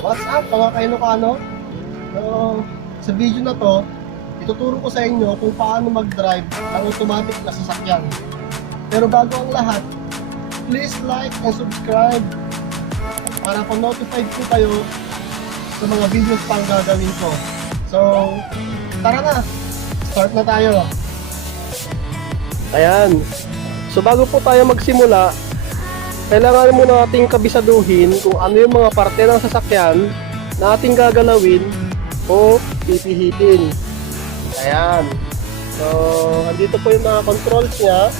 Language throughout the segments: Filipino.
What's up mga kailokano? So, sa video na to, ituturo ko sa inyo kung paano mag-drive ng automatic na sasakyan. Pero bago ang lahat, please like and subscribe para po notified po kayo sa mga videos pang gagawin ko. So, tara na! Start na tayo! Ayan. So bago po tayo magsimula, kailangan muna nating kabisaduhin kung ano yung mga parte ng sasakyan na ating gagalawin o pipihitin. Ayan. So, andito po yung mga controls niya.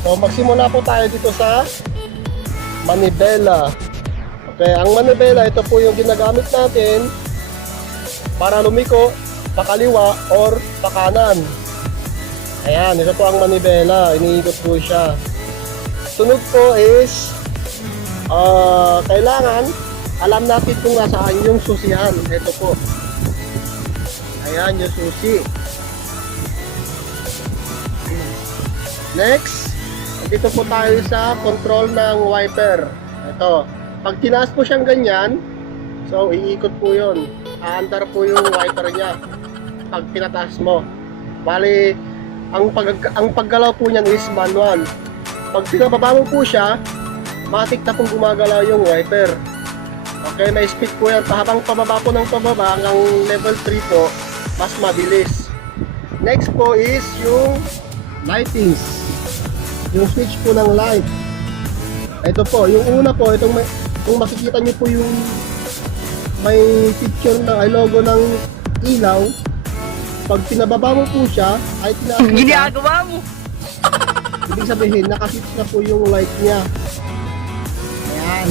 So, magsimula po tayo dito sa manibela. Okay, ang manibela, ito po yung ginagamit natin para lumiko pakaliwa or pakanan. Ayan, ito po ang manibela. Iniikot po siya. Sunod po is kailangan alam natin kung nasaan yung susihan. Ito po. Ayan yung susi. Next, dito po tayo sa control ng wiper. Ito. Pag tinaas po siyang ganyan, so iikot po yun. Aandar po yung wiper niya pag pinataas mo. Bali, ang paggalaw po niyan is manual. Pag pinababa mo po siya, matik na pong gumagalaw yung wiper. Okay, may speed po yan. Habang pababa po ng pababa, hanggang level 3 po, mas mabilis. Next po is yung lightings. Yung switch po ng light. Ito po, yung una po, itong kung makikita nyo po yung may picture ng logo ng ilaw. Pag pinababa mo po siya, ay tinaas mo siya. Ginagawa mo! Ibig sabihin, nakahit na po yung light niya. Ayan.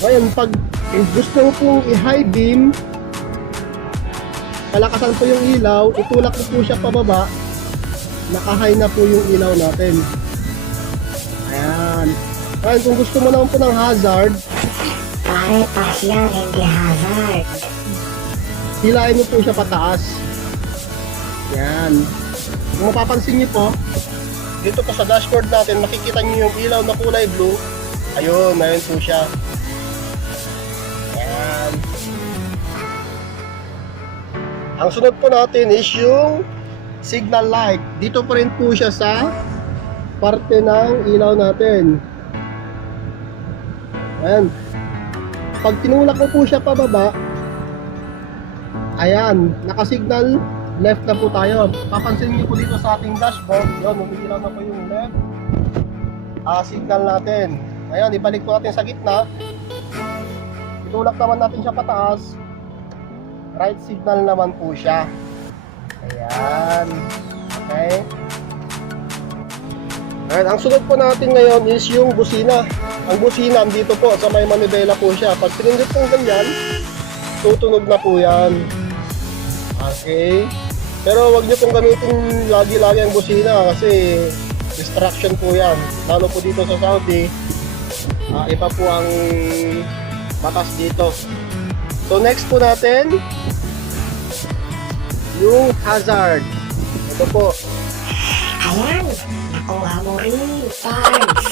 Ngayon, pag gusto mo pong i-high beam, palakasan po yung ilaw, itulak mo po siya pababa, naka-high na po yung ilaw natin. Ayan. Ngayon, kung gusto mo naman po ng hazard, Pare, pass yan, hindi hazard. hilahin mo po siya pataas. Ayan. Kung mapapansin niyo po, dito po sa dashboard natin, makikita niyo yung ilaw na kulay blue. Ayun, ayun po siya. Ayan. Ang sunod po natin is yung signal light. Dito pa rin po siya sa parte ng ilaw natin. Ayan. Pag tinulak mo po siya pababa, ayan, nakasignal left na po tayo. Papansin niyo po dito sa ating dashboard, yun, umiilaw na po yung left signal natin. Ayan, ibalik po natin sa gitna. Itulak naman natin siya pataas. Right signal naman po siya. Ayan. Okay. Ayan, ang sunod po natin ngayon is yung busina. Ang busina, dito po sa may manibela po siya. Pag pinindot po ganyan, tutunog na po yan. Okay. Pero wag nyo pong gamitin lagi-lagi ang busina kasi distraction po yan. Lalo po dito sa Saudi, iba po ang batas dito. So next po natin, yung hazard. Ito po. Ayan, nakuha mo rin, Pards.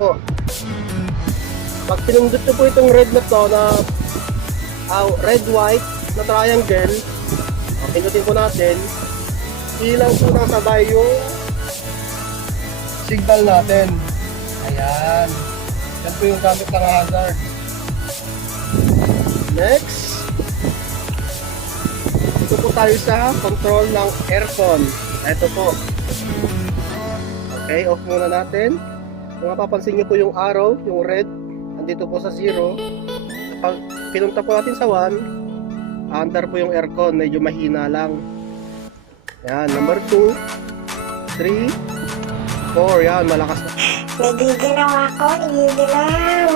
Po. Pag pinindot nyo po itong red na to na red-white na triangle, pindutin po natin, ilang po nang sabay yung signal natin. Ayan. Yan po yung gamit ng hazard. Next, ito po tayo sa control ng aircon. Ito po. Okay, off muna natin. Kung mapapansin nyo po yung arrow, yung red, andito po sa 0. Pag pinunta po natin sa 1, under po yung aircon, medyo mahina lang. Yan, number 2, 3, 4, yan, malakas na. Nagiginaw ako, nagiginaw.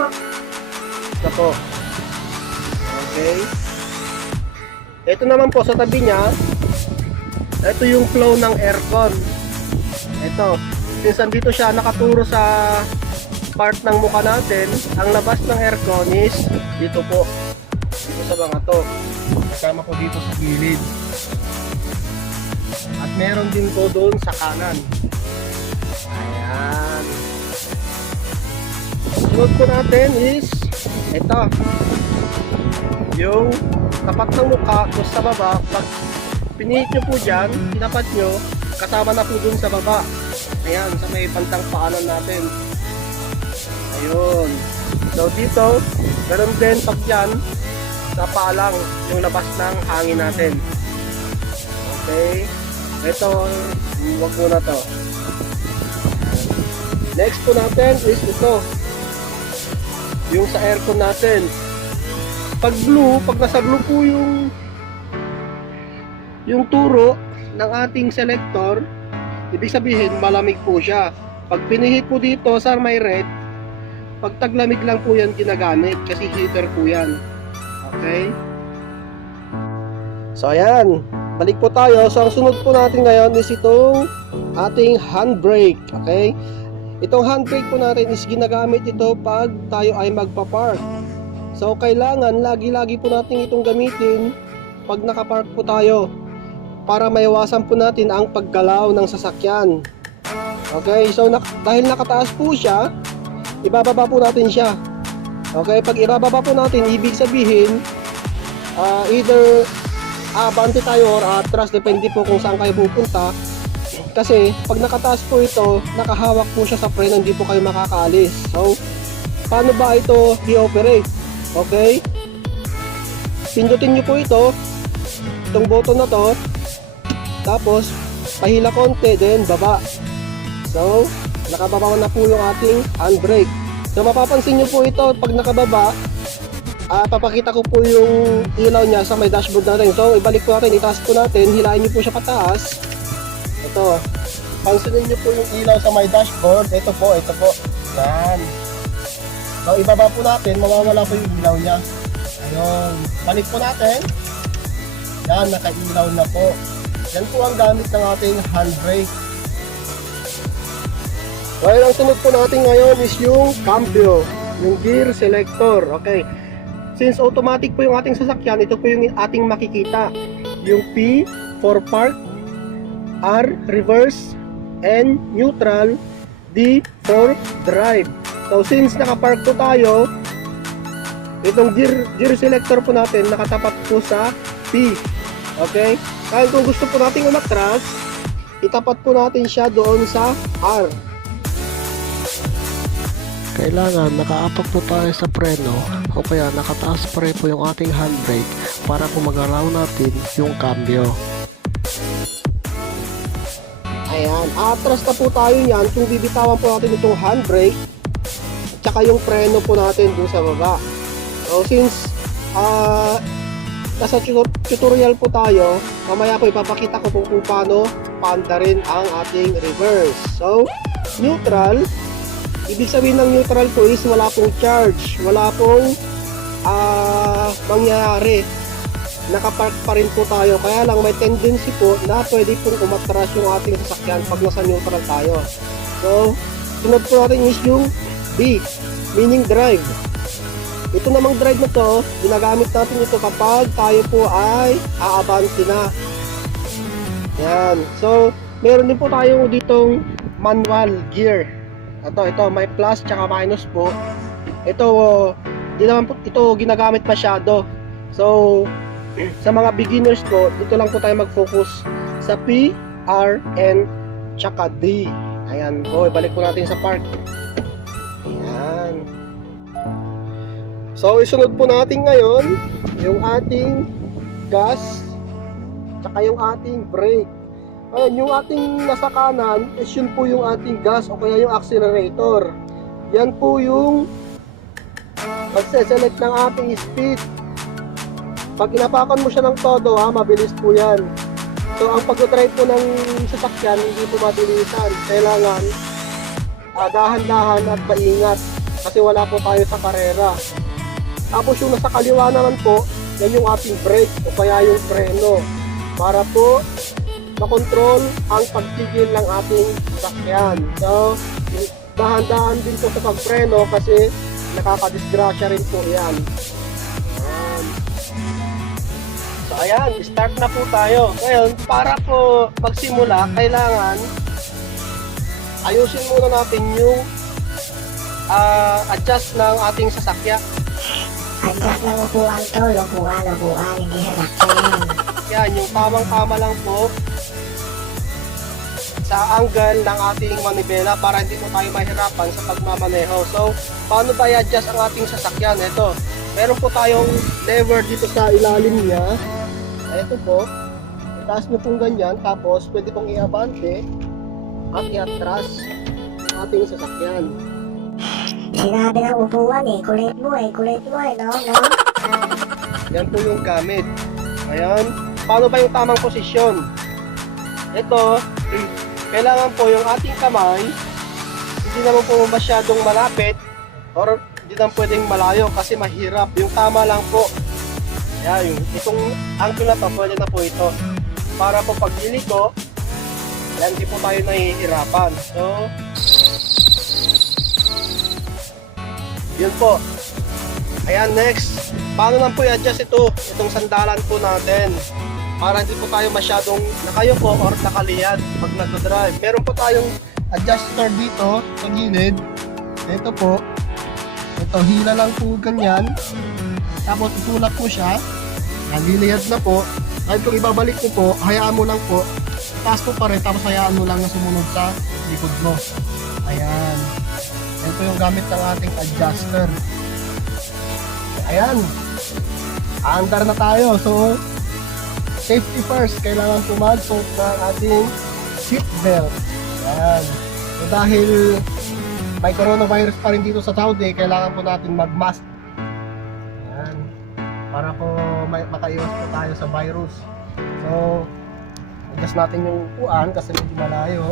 Ito po. Okay. Ito naman po sa tabi niya, ito yung flow ng aircon. Ito, minsan dito siya nakaturo sa part ng mukha natin, ang labas ng aircon is dito po. Dito sa mga to. Kasama po dito sa gilid. At meron din po doon sa kanan. Ayan. sunod po natin is ito. Yung tapat ng mukha doon sa baba. Pag pinihit nyo po dyan, tinapat nyo, kasama na po dun sa baba. Ayan, sa may pantang paanan natin. Ayun. So dito, ganoon din pag dyan, sa paalang yung labas ng hangin natin. Okay. Ito, wag muna to. Next po natin is ito. Yung sa aircon natin. Pag blue, pag nasa blue po yung turo ng ating selector, ibig sabihin malamig po siya. Pag pinihit po dito sa may red, pag taglamig lang po yan ginagamit kasi heater po yan. Okay? So ayan, balik po tayo. So ang sunod po natin ngayon is itong ating handbrake. Okay? Itong handbrake po natin is ginagamit ito pag tayo ay magpa-park. So kailangan lagi-lagi po natin itong gamitin pag nakapark po tayo para maiwasan po natin ang paggalaw ng sasakyan. Okay, so dahil nakataas po siya, ibababa po natin siya. Okay, pag ibababa po natin, ibig sabihin either abante tayo or atras, depende po kung saan kayo pupunta. Kasi pag nakataas po ito, nakahawak po siya sa preno, hindi po kayo makakaalis. So, paano ba ito i-operate? Okay? Pindutin nyo po itong button na to. Tapos, pahila konti, then baba. So, nakababa na po yung ating handbrake. So, mapapansin nyo po ito, pag nakababa, papakita ko po yung ilaw niya sa may dashboard natin. So, ibalik po natin, itaas po natin, hilahin nyo po siya pataas. Ito, pansinin nyo po yung ilaw sa my dashboard. Ito po. Yan. So, ibaba po natin, mawawala po yung ilaw niya. Ayun. Balik po natin. Yan, nakailaw na po. Yan po ang gamit ng ating handbrake. Well, ang sunod po natin ngayon is yung cambio, yung gear selector. Okay. Since automatic po yung ating sasakyan, ito po yung ating makikita. Yung P for park, R, reverse, N, neutral, D, for drive. So, since nakapark po tayo, itong gear selector po natin nakatapat po sa P. Okay? Kaya kung gusto po natin umatras, itapat po natin siya doon sa R. Kailangan nakaapak po tayo sa preno o kaya nakataas pa rin po yung ating handbrake para kung magalaw natin yung cambio. Ayan, atras na po tayo yan kung bibitawan po natin itong handbrake at saka yung preno po natin dun sa baba. So since nasa tutorial po tayo, mamaya po ipapakita ko po kung paano paanda rin ang ating reverse. So, neutral, ibig sabihin ng neutral po is wala pong charge, wala pong mangyayari. Nakapark pa rin po tayo, kaya lang may tendency po na pwede pong umatras yung ating sasakyan pag nasa neutral tayo. So, sunod po natin is yung B, meaning drive. Ito namang drive na to, ginagamit natin ito kapag tayo po ay aabante na. Yan. So, meron din po tayo ditong manual gear. Ito, may plus tsaka minus po. Ito, di naman po ito ginagamit masyado. So, sa mga beginners po, dito lang po tayo mag-focus sa P, R, N, tsaka D. Ayan po, ibalik po natin sa park. Ayan. So, isunod po natin ngayon yung ating gas tsaka yung ating brake. Ayan, yung ating nasa kanan is yun po yung ating gas o kaya yung accelerator. Yan po yung magse-select ng ating speed. Pag inapakan mo siya ng todo, mabilis po yan. So, ang pag-drive po ng sasakyan, hindi po mabilisan. Kailangan dahan-dahan at maingat kasi wala po tayo sa karera. Tapos yung nasa kaliwa naman po, yan yung ating brake o kaya yung preno para po makontrol ang pagtigil ng ating sasakyan. So, dahan-dahan din po sa pagpreno kasi nakakadisgrasya rin po yan. So, ayan, start na po tayo. Ngayon, para po magsimula, kailangan ayusin muna natin yung adjust ng ating sasakyan. Adjust ng upuan to, upuan, hindi sasakyan. Yan, yung tamang-tama lang po sa angle ng ating manibela para hindi po tayo mahirapan sa pagmamaneho. So, paano ba i-adjust ang ating sasakyan? Ito, meron po tayong lever dito sa ilalim niya. Ito po, itaas nyo pong ganyan, tapos pwede pong i-abante at i-atras ang ating sasakyan. Sinabi ng upuan kulit mo no? Yan po yung gamit. Ayan, paano ba yung tamang posisyon? Ito, kailangan po yung ating kamay hindi naman po masyadong malapit or hindi naman pwedeng malayo kasi mahirap. Yung tama lang po. Ayan, itong angle na to, pwede na po ito. Para po pag ko, yan, hindi po tayo nahihirapan. So, yun po. Ayan, next. Paano lang po i-adjust itong sandalan po natin? Para hindi po tayo masyadong nakayuko or nakaliyad pag nagdodrive. Meron po tayong adjuster dito sa gilid. Ito po. Ito, hila lang po ganyan. Tapos itulak po siya. Naliliyad na po. Kahit kung ibabalik ko po, hayaan mo lang po. Taas po pa rin, tapos hayaan mo lang na sumunod sa likod mo. Ayan. Ito yung gamit ng ating adjuster. Ayan. Aandar na tayo. So, safety first. Kailangan pumasok ng ating seat belt. Ayan. So, dahil may coronavirus pa rin dito sa Saudi, kailangan po natin mag-mask. Ayan. Para po makaiwas po tayo sa virus. So, adjust natin yung upuan kasi medyo malayo.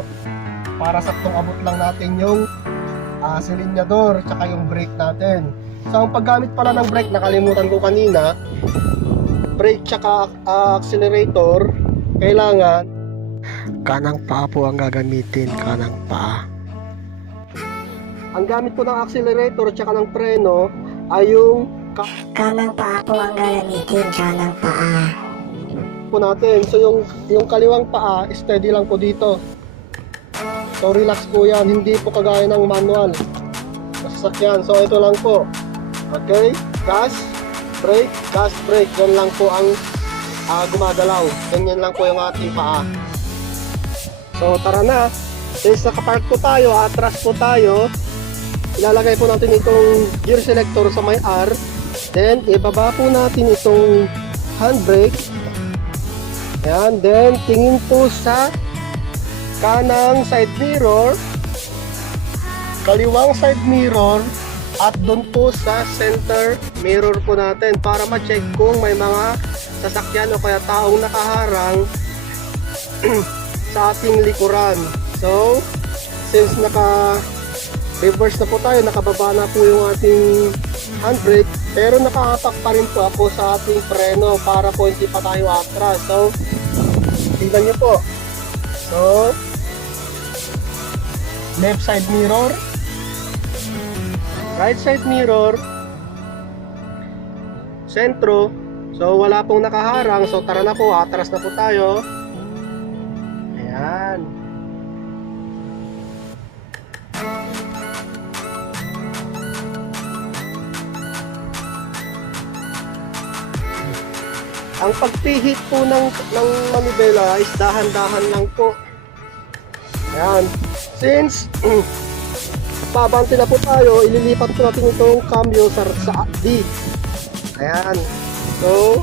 Para saktong abot lang natin yung silinyador tsaka yung brake natin. So, ang paggamit pala ng brake, nakalimutan ko kanina, brake tsaka accelerator, kailangan kanang paa po ang gagamitin, kanang paa. Ang gamit po ng accelerator tsaka ng preno ay yung Kanang paa po ang gagamitin, kanang paa. po natin. So, yung kaliwang paa, steady lang po dito. So, relax po yan. Hindi po kagaya ng manual na sasakyan. So, ito lang po. Okay? Gas, brake, gas, brake. Yan lang po ang gumagalaw. Ganyan lang po yung ating paa. So, tara na. Since nakapark po tayo, atras po tayo, ilalagay po natin itong gear selector sa may R. Then, ibaba po natin itong handbrake. Ayan. Then, tingin po sa kanang side mirror, kaliwang side mirror, at doon po sa center mirror po natin para ma-check kung may mga sasakyan o kaya taong nakaharang sa ating likuran. So, since naka-reverse na po tayo, nakababa na po yung ating handbrake, pero nakahatak pa rin po ako sa ating preno para po hindi pa tayo atras. So, tingnan nyo po. So, left side mirror, right side mirror, sentro. So, wala pong nakaharang. So, tara na po, atras na po tayo. Ayan. Ang pagpihit po ng manibela is dahan-dahan lang po. Ayan. Since babante na po tayo, ililipat po natin itong cambio sa D. Ayan. So,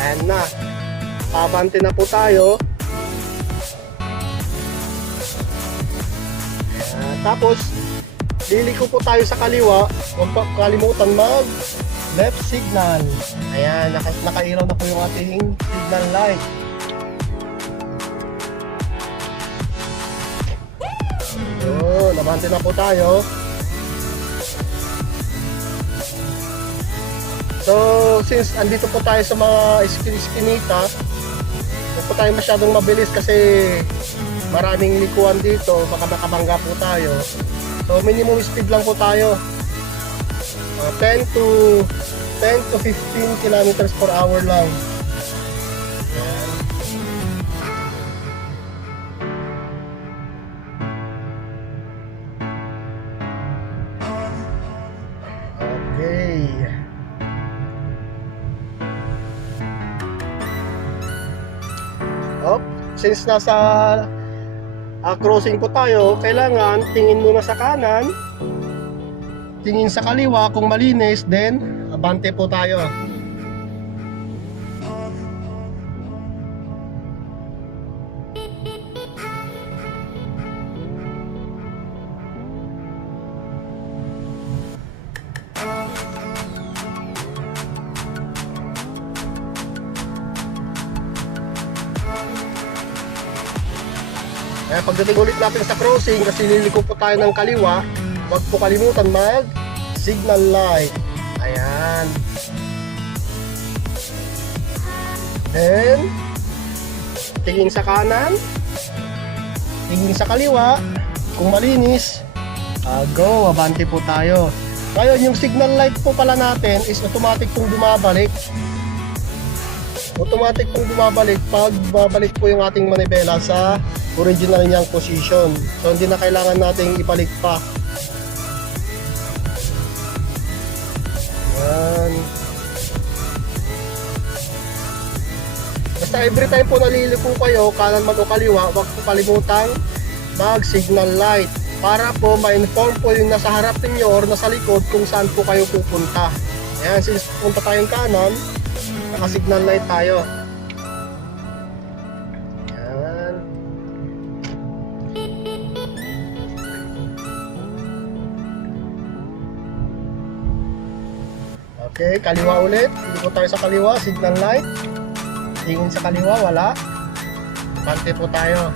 ayan na. Babante na po tayo. Ayan. Tapos, liliko po tayo sa kaliwa. Huwag pa kalimutan mag left signal. Ayan, nakailaw na po yung ating signal light. So, nabante na po tayo. So, since andito po tayo sa mga iskinita, huwag po tayo masyadong mabilis kasi maraming likuan dito, baka makabangga po tayo. So, minimum speed lang po tayo. 10 to 15 kilometers per hour lang. Ayan. since nasa crossing po tayo, kailangan tingin muna sa kanan, tingin sa kaliwa kung malinis, then abante po tayo. Pagdating ulit natin sa crossing, kasi liliko po tayo ng kaliwa, huwag po kalimutan mag signal light. Ayan. Then tingin sa kanan, tingin sa kaliwa, kung malinis, go, abante po tayo. Ngayon, yung signal light po pala natin is automatic pong bumabalik. Automatic pong bumabalik pag babalik po yung ating manibela sa original niyang position. So hindi na kailangan nating ibalik pa. Yan. Basta every time po naliliko kayo, kanan man o kaliwa, huwag po kalimutang mag signal light para po ma-inform po yung nasa harap ninyo or nasa likod kung saan po kayo pupunta. Ayan, since punta tayong kanan, naka-signal light tayo. Ayan. Okay, kaliwa ulit. Hindi po tayo sa kaliwa, signal light. Tingin sa kaliwa, wala. Bante po tayo.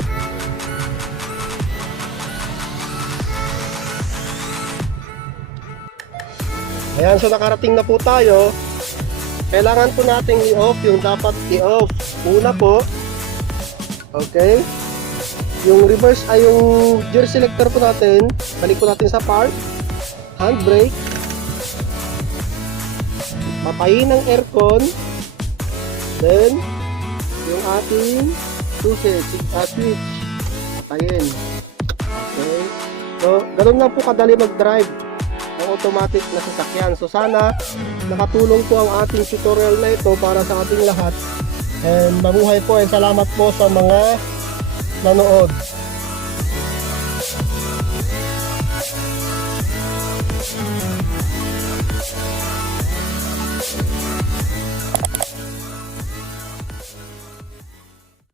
Ayan, so nakarating na po tayo. Kailangan po nating i-off yung dapat i-off. Una po, okay, yung reverse ay yung gear selector po natin. Balik po natin sa park, handbrake, papayin ng aircon, then yung ating switch, papayin. Okay, so ganun lang po kadali mag-drive ang automatic na sasakyan. So sana nakatulong po ang ating tutorial na ito para sa ating lahat, and mabuhay po, and salamat po sa mga nanood.